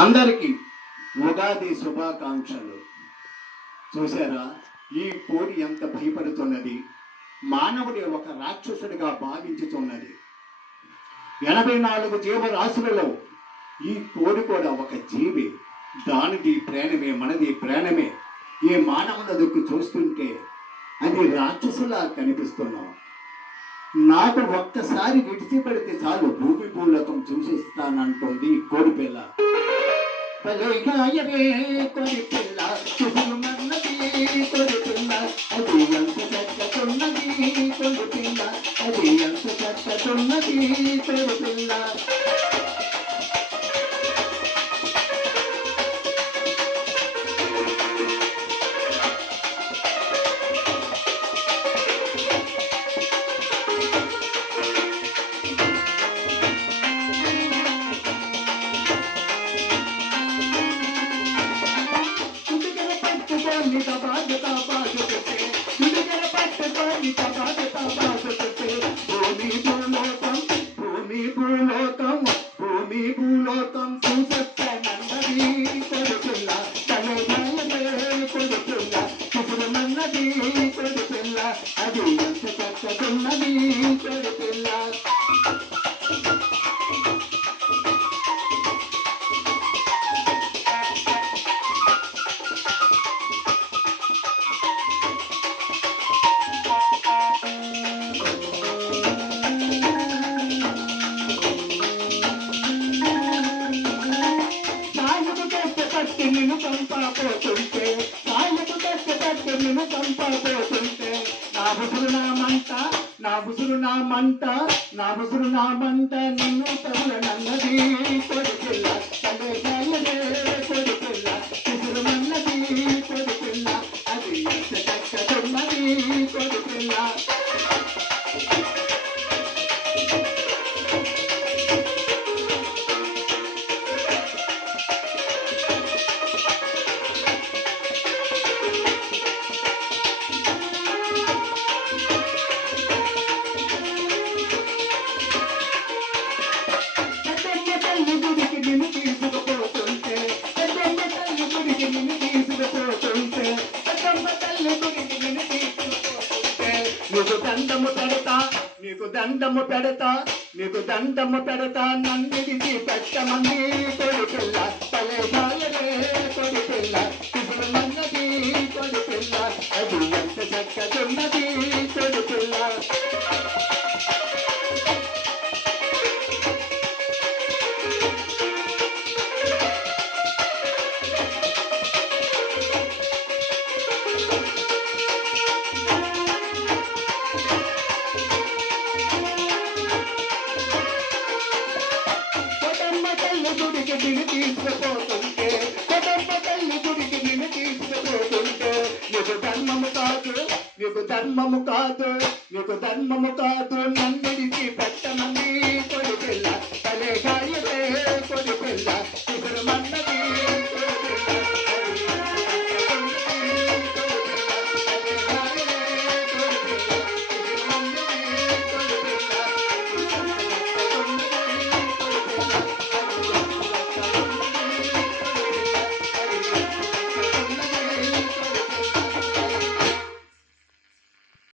అందరికీ ఉగాది శుభాకాంక్షలు. చూసారా, ఈ కోడి ఎంత భయపడుతున్నది, మానవుడి ఒక రాక్షసుడిగా భావించుతున్నది. 84 జీవరాశులలో ఈ కోడి కూడా ఒక జీవి. దానిది ప్రాణమే, మనది ప్రాణమే. ఈ మానవులకు చూస్తుంటే అది రాక్షసులా కనిపిస్తున్నాం. నాకు ఒక్కసారి విడిచిపెడితే చాలు భూమి భూలోకం చూసిస్తానంటుంది ఈ కోడి పిల్ల. పలేగాయవే కొడి పిల్ల, చూసుమన్నది కొడి పిల్ల, అది ఎంత చక్కతున్నది కొడి పిల్ల, అది ఎంత చక్కతున్నది కొడి పిల్ల. నిన్ను చంపబోతుంటే, కాళ్ళకు కష్టపట్టి నిన్ను చంపబోతుంటే, నా బుసురు నా మంట, నా బుసురు నా మంట, నా బుసురు నా మంట నిన్ను తగులనన్నది కొడి పిల్ల, తలే కొడి పిల్ల, బుసురుమన్నది కొడి పిల్ల, అది ఎంత చక్కతున్నది కొడి పిల్ల. నీకు దండము పెడతా, నీకు దండము పెడతా, నీకు దండము పెడతా, నన్నిడిచి పెట్టమంది కొడి పిల్ల, తలే కొడి పిల్ల, కుదురుమన్నది కొడి పిల్ల, అది ఎంత చక్కతున్నది కొడి పిల్ల. గుడికి నిన్ను తీసుకుపోతుంటే, కొడమ్మ తల్లి గుడికి నిన్ను తీసుకుపోతుంటే, నీకు ధర్మము కాదు, నీకు ధర్మము కాదు, నీకు ధర్మము కాదు, నన్ను